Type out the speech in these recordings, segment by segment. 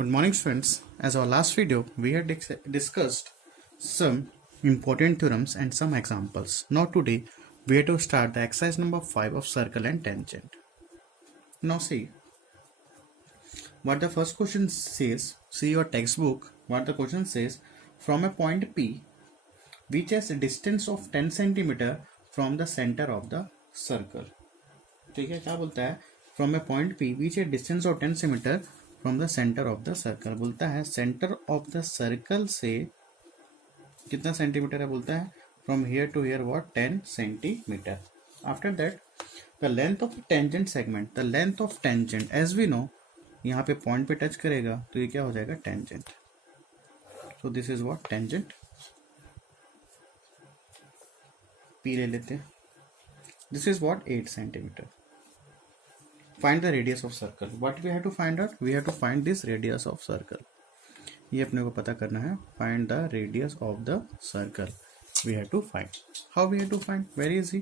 Good morning, friends. As our last video, we had discussed some important theorems and some examples. Now today, we are to start the exercise number 5 of circle and tangent. Now see what the first question says. See your textbook. What the question says: from a point P, which has a distance of 10 cm from the center of the circle. ठीक है, क्या बोलता है? From a point P, which has a distance of 10 cm from the centre of the circle. बोलता है centre of the circle से कितना centimetre है? बोलता है from here to here what 10 centimetre. After that the length of tangent segment. The length of tangent as we know, यहाँ पे point पे टच करेगा तो ये क्या हो जाएगा? Tangent. So this is what tangent. P ले लेते हैं. This is what 8 centimetre. Find the radius of circle. What we have to find out? We have to find this radius of circle. ये अपने को पता करना है. Find the radius of the circle. We have to find. How we have to find? Very easy.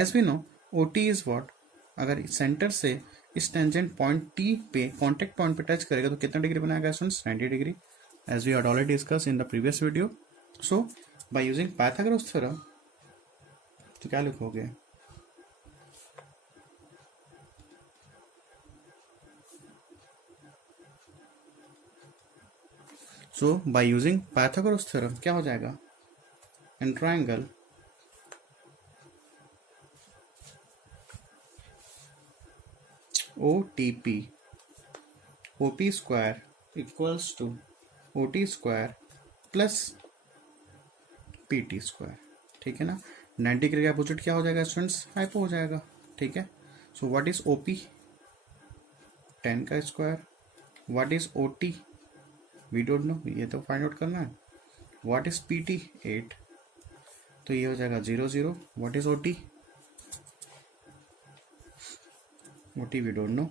As we know, OT is what? अगर centre से इस tangent point T पे कॉन्टेक्ट पॉइंट पे टच करेगा तो कितना डिग्री बनाएगा students? 90 degree. As we had already discussed in the previous video. So by using Pythagoras theorem, तो क्या लिखोगे? So by using Pythagoras theorem क्या हो जाएगा? In triangle OTP, OP square equals to OT square plus PT square. ठीक है ना? 90 degree का अपोजिट क्या हो जाएगा स्टूडेंट्स? हाइपो हो जाएगा. ठीक है. So what is OP? 10 का square. What is OT? We don't know, ये तो फाइंड आउट करना है. What is PT? 8. तो ये हो जाएगा 0 0. What is OT? OT we don't know.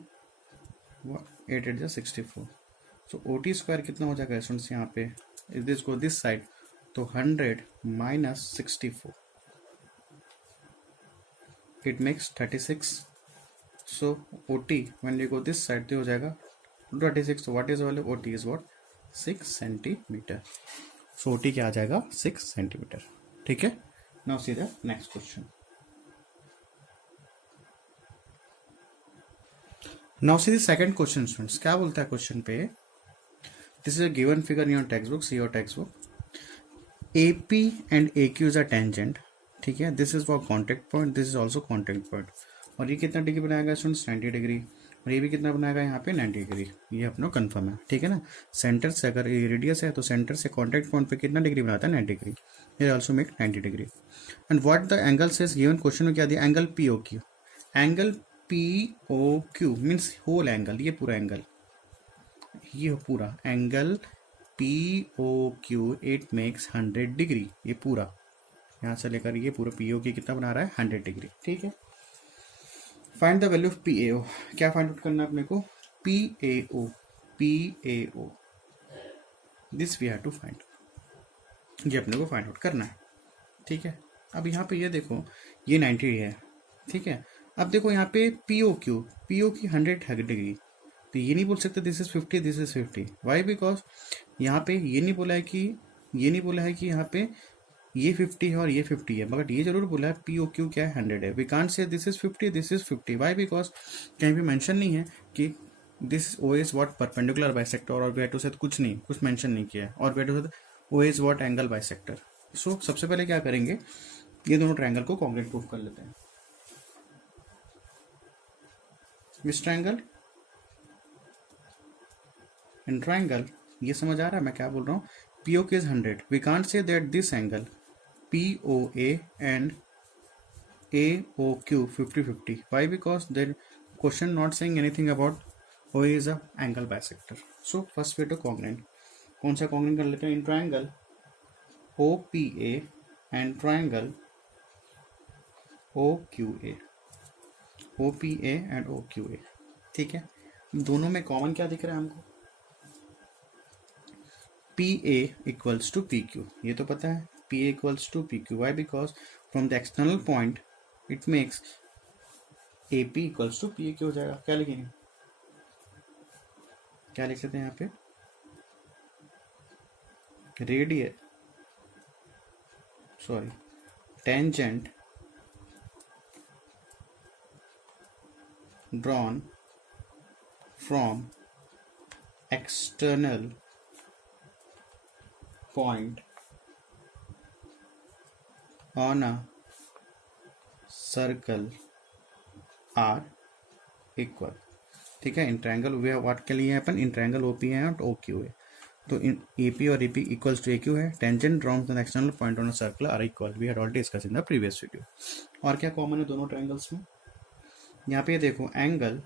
8 8 64. So OT square कितना हो जाएगा स्टूडेंट्स? यहाँ पे if this go this side तो 100 minus 64 it makes 36. So OT when you go this side तो हो जाएगा 36. तो what is value? OT is what 6 centimetre. So OT क्या आ जाएगा? 6 सेंटीमीटर. ठीक है. Now see the next question. Now see the second question students. क्या बोलता है क्वेश्चन पे? This is a given figure in your text book. See your text book. AP and AQ is a tangent. ठीक है. This is for contact point. This is also contact point. और ये कितना degree बनाएगा students? 90 degree. और ये भी कितना बनाएगा यहाँ पे? 90 डिग्री. ये अपना कंफर्म है. ठीक है ना? सेंटर से अगर ये रेडियस है तो सेंटर से कॉन्टेक्ट पॉइंट पे कितना डिग्री बनाता है? 90 डिग्री. ये also make 90 degree. And what the angle says given question में क्या दिया? Angle POQ. Angle POQ means whole angle. ये पूरा एंगल, ये पूरा angle POQ it makes 100 degree. ये पूरा यहाँ से लेकर ये पूरा POQ कितना बना रहा है? 100 डिग्री. ठीक है. Find the value of PAO. क्या फाइंड आउट करना है अपने को? PAO this we have to find. ये अपने को फाइंड आउट करना है. ठीक है. अब यहाँ पे ये देखो, ये 90 है. ठीक है. अब देखो यहाँ पे POQ 100 डिग्री. तो ये नहीं बोल सकते this is 50, this is 50. Why? Because यहाँ पे ये नहीं बोला है कि यहाँ पे ये 50 है और ये 50 है, मगर ये जरूर बोला है POQ क्या है? 100 है. We can't say this is 50, this is 50. Why? Because कहीं भी मेंशन नहीं है कि this O is what perpendicular bisector, और वी हैव टू से कुछ नहीं, कुछ मेंशन नहीं किया है. और we have to say O is what angle bisector. So सबसे पहले क्या करेंगे? ये दोनों ट्रायंगल को कॉन्ग्रुएंट प्रूफ कर लेते हैं. विच ट्रायंगल? In triangle. ये समझ आ रहा है मैं क्या बोल रहा हूँ? POQ is 100. We can't say that this angle POA and AOQ 50-50. Why? Because the question not saying anything about OA is a angle bisector. So first way to congruent. कौन सा congruent कर लेते हैं? इन triangle OPA and triangle OQA. OPA and OQA. ठीक है. दोनों में common क्या दिख रहा है हमको? PA equals to PQ. ये तो पता है. PA equals to PQ. Why? Because from the external point it makes AP equals to PQ हो जाएगा. क्या लिखेंगे? क्या लिख सकते हैं यहाँ पे? Radius sorry tangent drawn from external point on a circle are equal। ठीक है, इन ट्रायंगल वे व्हाट के लिए अपन इन ट्रायंगल ओपी है और ओक्यू है, तो इन एपी और एपी इक्वल्स टू एक्यू है। Tangent drawn from external point on a circle are equal, we had already discuss in the previous video. और क्या कॉमन है दोनों ट्रायंगल्स में, यहाँ पे देखो angle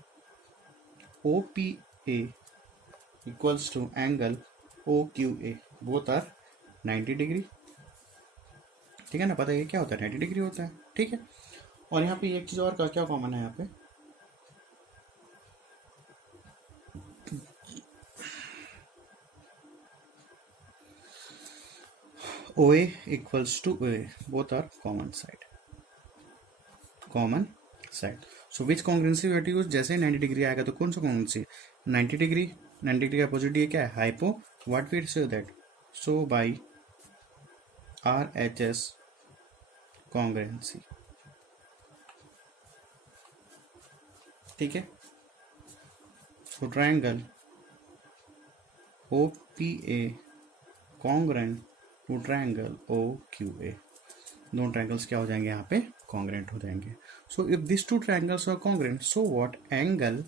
O P A equals to angle O Q A, both are 90 degree. ठीक है ना, पता है क्या होता है, 90 डिग्री होता है। ठीक है, और यहाँ पे एक चीज और का क्या कॉमन है, यहाँ पे OA equals to OA, both are common side, common side। So which congruency we have to use, जैसे 90 डिग्री आएगा तो कौन सा congruency, 90 डिग्री, 90 डिग्री का अपोजिट ये क्या है, hypo, what we say that, so by RHS congruency। ठीक है, so triangle OPA congruent to triangle OQA, दोनों ट्रायंगल्स क्या हो जाएंगे यहाँ पे, कॉन्ग्रेंट हो जाएंगे। So if this two triangles are congruent, so what angle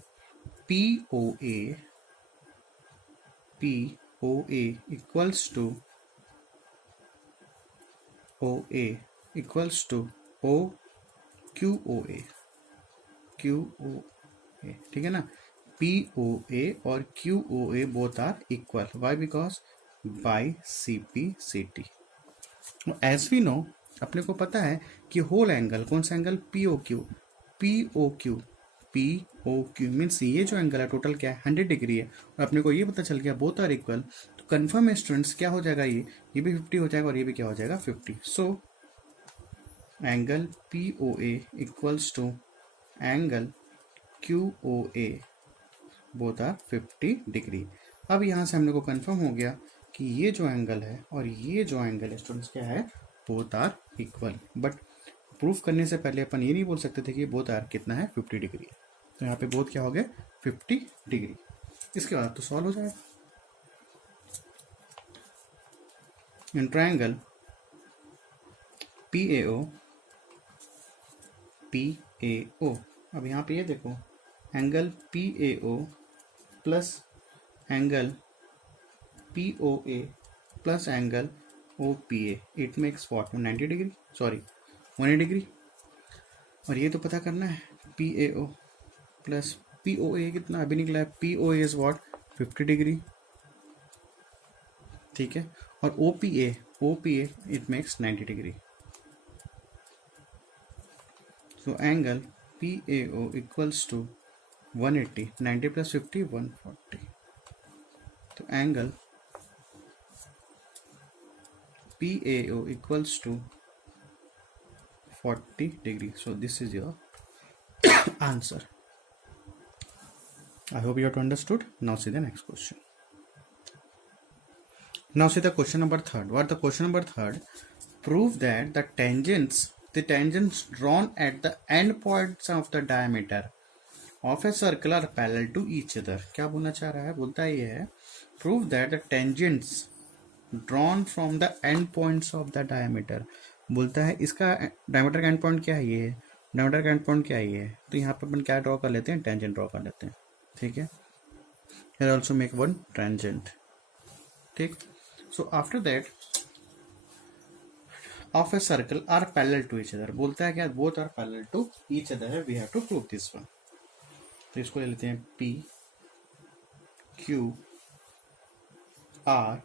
POA equals to OA equals to OQOA, QOA। ठीक है ना, POA और QOA both are equal, why, because by CP/CT। As we no, अपने को पता है कि होल एंगल, कौन सा एंगल, POQ मीन्स ये जो एंगल है टोटल क्या है, 100 डिग्री है, और अपने को ये पता चल गया बोथ आर इक्वल, तो कन्फर्म है स्टूडेंट्स क्या हो जाएगा, ये भी 50 हो जाएगा और ये भी क्या हो जाएगा 50। So angle POA equals to angle QOA, both are 50 degree. अब यहाँ से हमने को कन्फर्म हो गया कि ये जो एंगल है और ये जो एंगल है स्टूडेंट्स क्या है, both are equal. But proof करने से पहले अपन ये नहीं बोल सकते थे कि बोथ आर कितना है, 50 डिग्री है। तो यहाँ पे बोथ क्या हो गए, 50 डिग्री। इसके बाद तो सॉल्व हो जाएगा। इन ट्रायंगल PAO, अब यहाँ पे ये देखो angle PAO plus angle POA plus angle OPA, it makes what, 90 degree, sorry 180 degree. और ये तो पता करना है, PAO प्लस POA कितना अभी निकला है, POA इज व्हाट, 50 डिग्री। ठीक है, और OPA it makes 90 degree. So angle PAO equals to 180, 90 plus 50 140। तो angle PAO equals to 40 degree. So this is your answer. I hope you have understood. Now see the next question. Now see the question number 3. What the question number 3? Prove that the tangents drawn at the end points of the diameter of a circle are parallel to each other। क्या बोलना चाह रहा है, बोलता है ये है prove that the tangents drawn from the end points of the diameter, बोलता है इसका डायमीटर का एंड पॉइंट क्या है, ये है डायमीटर का एंड पॉइंट क्या है, ये है। तो यहाँ पे अपन क्या ड्रॉ कर लेते हैं, टेंजेंट ड्रॉ कर लेते हैं। ठीक है, here also make one tangent। ठीक, so after that of a circle are parallel to each other, बोलता है क्या, both are parallel to each other है, we have to prove this one। तो इसको ले लेते हैं P Q R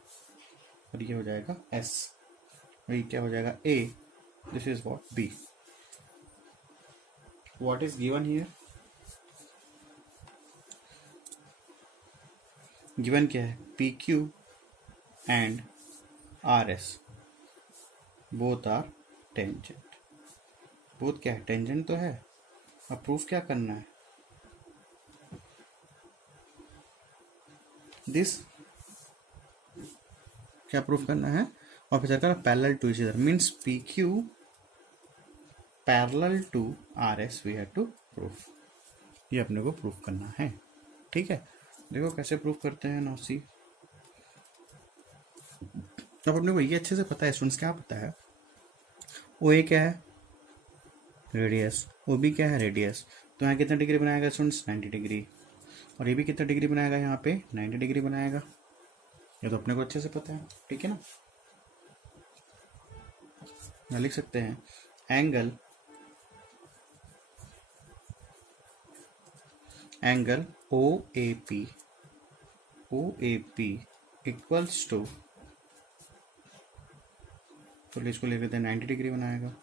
और ये हो जाएगा S, वही क्या हो जाएगा A, this is what B। What is given here, given क्या है, PQ and RS both are tangent, both क्या है, टेंजेंट तो है। अब प्रूफ क्या करना है, दिस क्या प्रूफ करना है? और फिर circle parallel to each other means P Q parallel to R S we have to proof. ये अपने को प्रूफ करना है। ठीक है, देखो कैसे प्रूफ करते हैं। नौसी अब अपने को ये अच्छे से पता है स्टूडेंट्स, क्या पता है? ओ ए क्या है? रेडियस। ओ बी क्या है? रेडियस। तो यहाँ कितना डिग्री बनाएगा स्टूडेंट्स? 90 डिग्री। और ये भी कितना डिग्री बनाएगा? यहाँ पे 90 डिग्री बनाएगा। ये तो अपने को अच्छे से पता है। ठीक है ना, यहाँ लिख सकते हैं angle O A P equals to, तो इसको ले लेते हैं 90 डिग्री बनाएगा।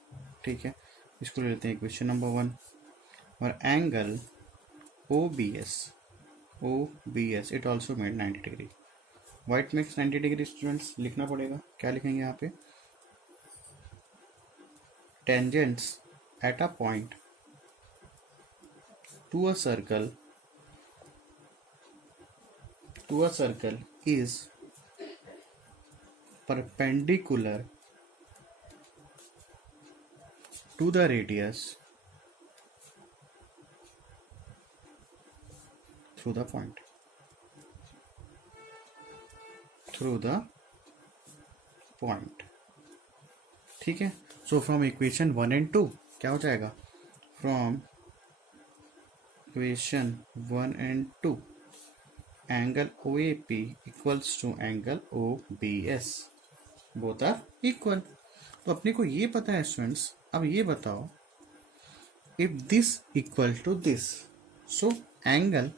ठीक है, इसको ले लेते हैं इक्वेशन नंबर 1। और angle O B S it also made 90 degree. Why it makes 90 degree students, लिखना पड़ेगा। क्या लिखेंगे यहाँ पे? Tangents at a point to a circle is perpendicular to the radius through the point. ठीक है, सो फ्रॉम इक्वेशन 1 and 2 क्या हो जाएगा? From equation 1 and 2 angle OAP equals to angle OBS, both are equal. तो अपने को ये पता है स्टूडेंट्स। अब ये बताओ, if this equal to this, so angle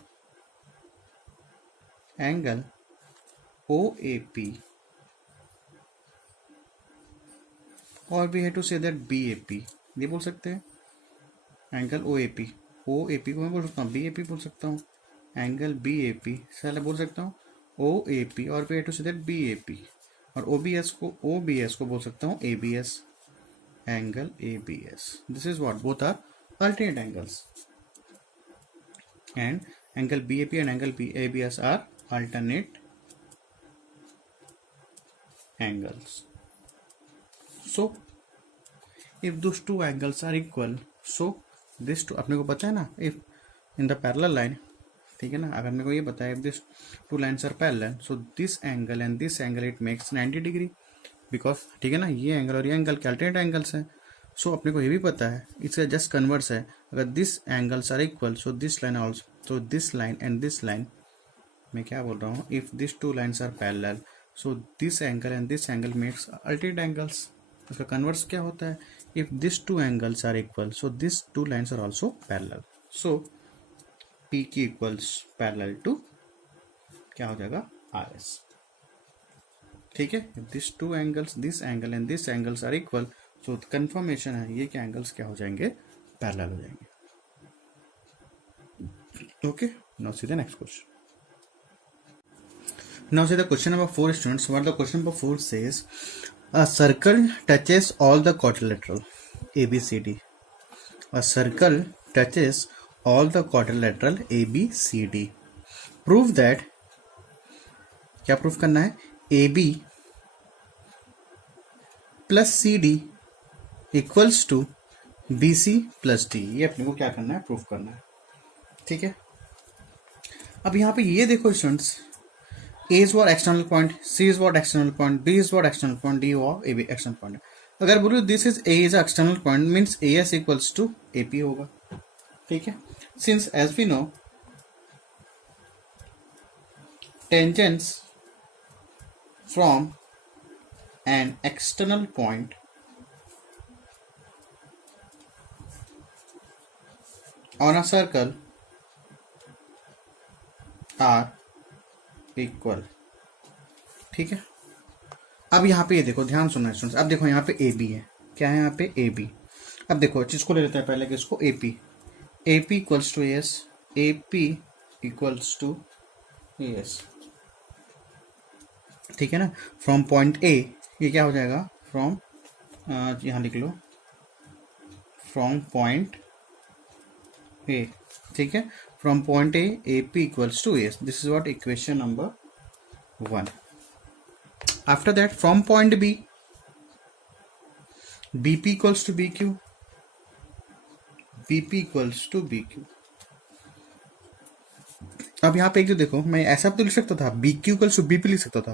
OAP और we have to say that BAP, ये बोल सकते हैं एंगल OAP को मैं बोल सकता हूँ BAP बोल सकता हूँ, एंगल BAP साला बोल सकता हूँ OAP और we have to say that BAP, और OBS को बोल सकता हूँ ABS, angle ABS। This is what, both are alternate angles and angle BAP and angle ABS are alternate angles. So if those two angles are equal, so this two, अपने को पता है ना, if in the parallel line, ठीक है ना, अगर मेरे को ये पता है if this two lines are parallel, so this angle and this angle it makes 90 degree, because ठीक है ना, ये एंगल और ये एंगल के अल्टरनेट एंगल्स हैं। सो अपने को ये भी पता है, इसका जस्ट कन्वर्स है, अगर this angles are equal, so this line also, so this line and this line, मैं क्या बोल रहा हूँ, if this two lines are parallel, so this angle and this angle makes alternate angles. उसका converse क्या होता है? If this two angles are equal, so this two lines are also parallel, so P Q equals parallel to क्या हो जाएगा? R S. ठीक है, if this two angles, this angle and this angles are equal, so confirmation है ये कि angles क्या हो जाएंगे? पैरेलल हो जाएंगे। Okay, now see the next question. Now see the question number 4 students. What the question number 4 says, a circle touches all the quadrilateral ABCD. A circle touches all the quadrilateral ABCD. Prove that, क्या proof करना है? AB plus CD equals to BC plus D। ये अपने को क्या करना है? Proof करना है। ठीक है, अब यहाँ पे ये देखो students, A is what external point, C is what external point, B is what external point, D what AB external point। अगर बोलो this is A is external point means AS equals to AP होगा। ठीक है, since as we know tangents from an external point on a circle are equal. ठीक है, अब यहाँ पे ये देखो, ध्यान सुनना स्टूडेंट्स। अब देखो यहाँ पे ए बी है, क्या है यहाँ पे? A B. अब देखो जिसको ले लेते हैं पहले, किसको? A P. A P equals to S, A P equals to S. ठीक है ना, फ्रॉम पॉइंट ए, ये क्या हो जाएगा? फ्रॉम, यहाँ लिख लो, फ्रॉम पॉइंट ए। ठीक है, from point A, AP equals to AS. This is what equation number 1. After that, from point B, BP equals to BQ, BP equals to BQ. अब यहाँ पे एक जो देखो, मैं ऐसा तो लिख सकता था, BQ इक्वल्स टू BP लिख सकता था.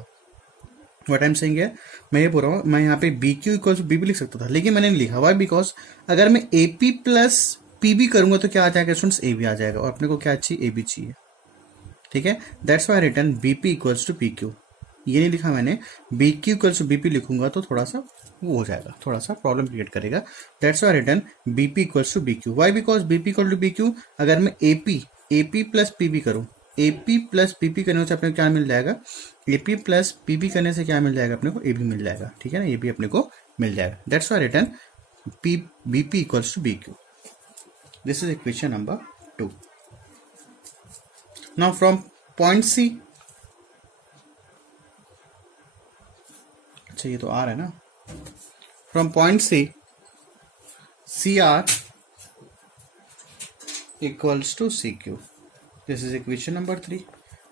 व्हाट आई एम सेइंग है, मैं ये बोल रहा हूँ, मैं यहाँ पे BQ इक्वल्स टू BP लिख सकता था, लेकिन मैंने नहीं लिखा. वाई? बिकॉज अगर मैं AP प्लस PB करूंगा तो क्या आ जाएगा स्टूडेंट्स? AB आ जाएगा, और अपने को क्या चाहिए? AB चाहिए. ठीक है, that's why return BP equals to PQ. ये नहीं लिखा मैंने. BQ इक्वल्स टू BP लिखूंगा तो थोड़ा सा वो हो जाएगा, थोड़ा सा प्रॉब्लम क्रिएट करेगा. That's why return BP equals to BQ. Why? Because BP equal to BQ, अगर मैं AP प्लस PB करूं, AP प्लस PP करने से अपने को क्या मिल जाएगा? AP प्लस PB करने से क्या मिल जाएगा अपने को? AB मिल जाएगा. ठीक है ना, AB अपने को मिल जाएगा. That's why return BP equals to BQ. This is equation number 2. Now from point C, अच्छा ये तो R है ना. From point C, CR equals to CQ. This is equation number 3.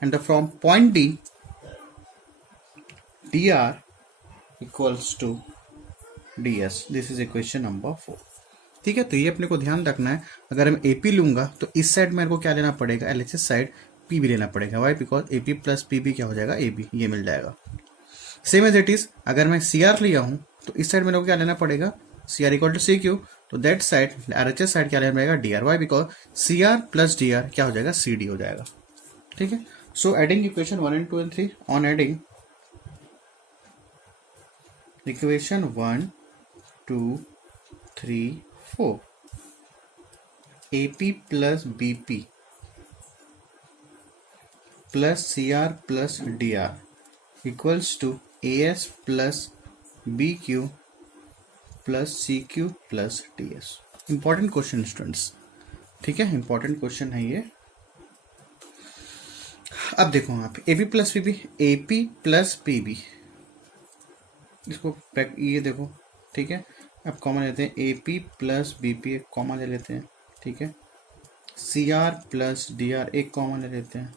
And from point D, DR equals to DS. This is equation number 4. ठीक है, तो ये अपने को ध्यान रखना है. अगर मैं AP लूंगा तो इस साइड मेरे को क्या लेना पड़ेगा? LHS साइड PB लेना पड़ेगा. Why? Because AP plus PB क्या हो जाएगा? AB. ये मिल जाएगा. सेम एज इट इज, अगर मैं CR लिया हूं तो इस साइड मेरे को क्या लेना पड़ेगा? CR equal to CQ. तो दैट साइड RHS साइड क्या लेना पड़ेगा? DR. Why? Because CR plus DR क्या हो जाएगा? CD हो जाएगा. ठीक है, so adding equation 1 and 2 and 3. On adding equation 1, 2, 3, 4, AP plus BP plus CR plus DR equals to AS plus BQ plus CQ plus DS. Important question students. ठीक है, important question है ये. अब देखो यहाँ पे AP plus PB, AP plus PB, इसको ये देखो. ठीक है, अब कॉमन लेते हैं. AP प्लस BP एक कॉमन ले लेते हैं. ठीक है, CR प्लस DR एक कॉमन ले लेते हैं.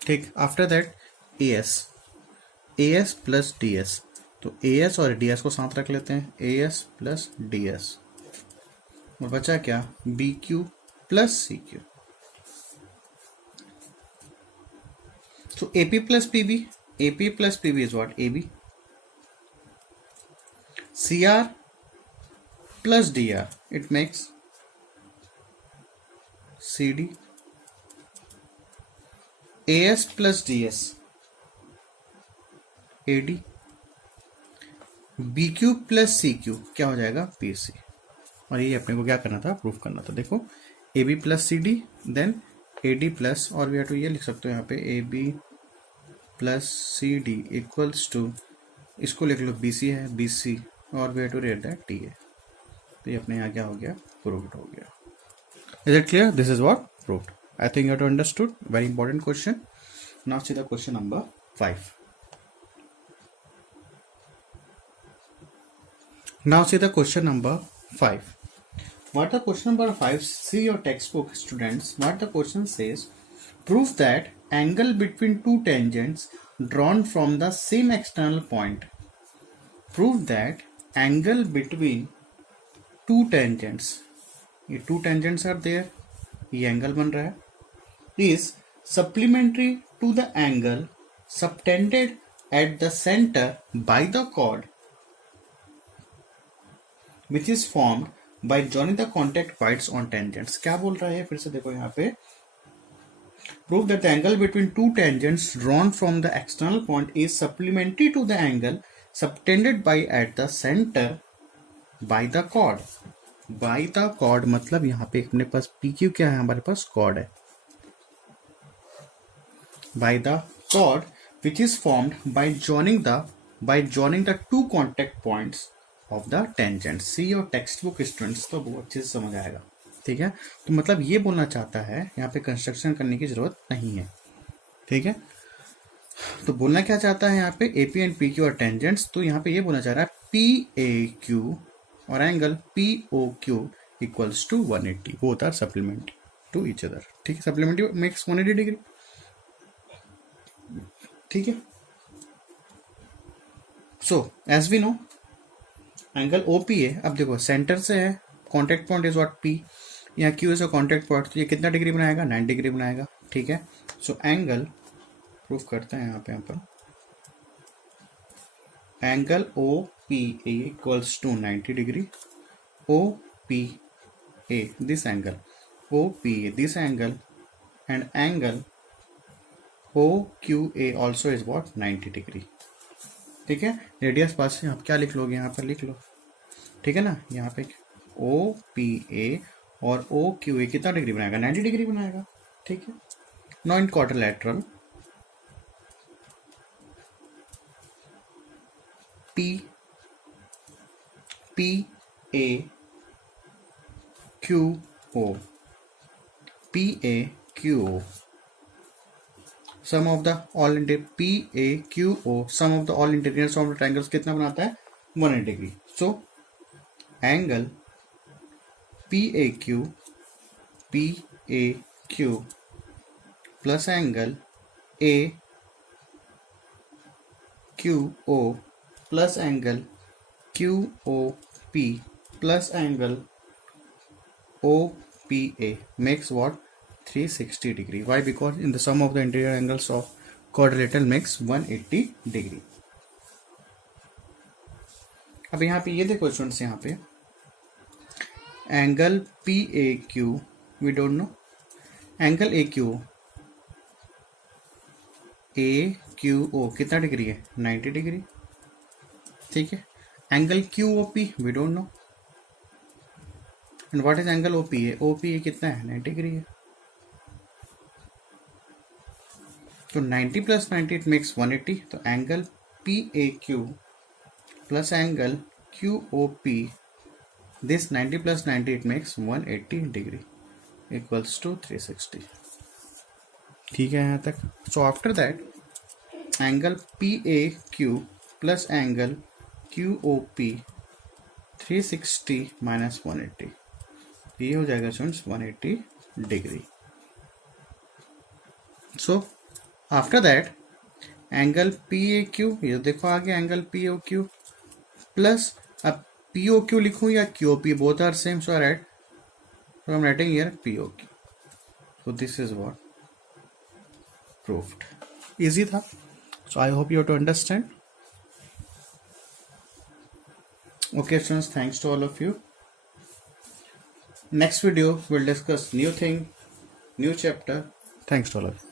ठीक, after that AS plus DS, तो AS और DS को साथ रख लेते हैं. AS प्लस DS, और बचा क्या? BQ plus CQ. So AP plus PB, AP plus PB is what? AB. CR plus DR, it makes CD. AS plus DS, AD. BQ plus CQ क्या हो जाएगा? PC. और ये अपने को क्या करना था? प्रूफ करना था. देखो, AB plus CD, then AD plus, और भी तो ये लिख सकते हो यहाँ पे AB plus CD equals to, इसको लिख लो BC है, BC, और we have to rate that TA. तो ये अपने यहाँ क्या हो गया? प्रूव्ड हो गया. Is it clear? This is what proved. I think you have to understood. Very important question. Now see the question number 5. Now see the question number 5. What the question number 5? See your textbook, students. What the question says? Prove that angle between two tangents drawn from the same external point. Prove that angle between two tangents. ये two tangents are there. ये angle बन रहा है. Is supplementary to the angle subtended at the center by the chord, which is formed by joining the contact points on tangents. क्या बोल रहा है? फिर से देखो यहाँ पे. Prove that the angle between two tangents drawn from the external point is supplementary to the angle subtended by at the center by the chord. By the chord मतलब यहाँ पे अपने पास PQ क्या है? हमारे पास chord है. By the chord which is formed by joining the two contact points of the tangent. See your textbook students, तो बहुत अच्छे से समझ आएगा. ठीक है, तो मतलब ये बोलना चाहता है यहाँ पे कंस्ट्रक्शन करने की जरूरत नहीं है. ठीक है, तो बोलना क्या चाहता है यहाँ पे? AP एंड PQ और टेंजेंट्स. तो यहाँ पे ये बोलना चाह रहा है PAQ और angle POQ equals to 180. Both are supplementary to each other. ठीक है, सप्लीमेंट्री मेक्स 180 डिग्री. ठीक है, so as we know angle O P है. अब देखो सेंटर से है, contact point is what P, यहाँ Q is a contact point, तो ये कितना डिग्री बनाएगा 90 डिग्री बनाएगा. ठीक है. सो एंगल प्रूफ करते हैं यहाँ पर angle O P A equals to 90 degree. O P A this angle, O P A this angle and angle O Q A also is what 90 degree. ठीक है. रेडियस पास से आप क्या लिख लोगे, यहाँ पर लिख लो. ठीक है ना. यहाँ पे ओ पी ए और ओ क्यू ए कितना डिग्री बनाएगा 90 डिग्री बनाएगा. ठीक है. No in quadrilateral P P A Q O, P A Q O, sum of the all interior P A Q O, sum of the all interiors of the triangles कितना बनाता है 180 degree. So angle P A Q plus angle A Q O plus angle Q O P plus angle O P A makes what 360 degree. Why? Because in the sum of the interior angles of quadrilateral makes 180 degree. अब यहाँ पे ये देखो students, यहाँ पे angle P A Q we don't know. Angle A Q O कितना degree है 90 degree. ठीक है. Angle Q O P we don't know. And what is angle O P A, O P A कितना है 90 degree है. तो 90 plus 90 it makes 180. तो angle P A Q plus angle Q O P, this 90 plus 90 it makes 180 degree equals to 360. ठीक है यहाँ तक. So after that angle P A Q plus angle Q O P 360 minus 180, ये हो जाएगा students 180 degree. So after that angle P A Q, ये देखो आगे angle P O Q plus, अब पी ओ क्यू लिखूँ या Q O P, both are same, so I write, so I'm writing here POQ. So this is what proved. Easy था. So I hope you have to understand. Okay students, thanks to all of you. Next video we'll discuss new thing, new chapter. Thanks to all of you.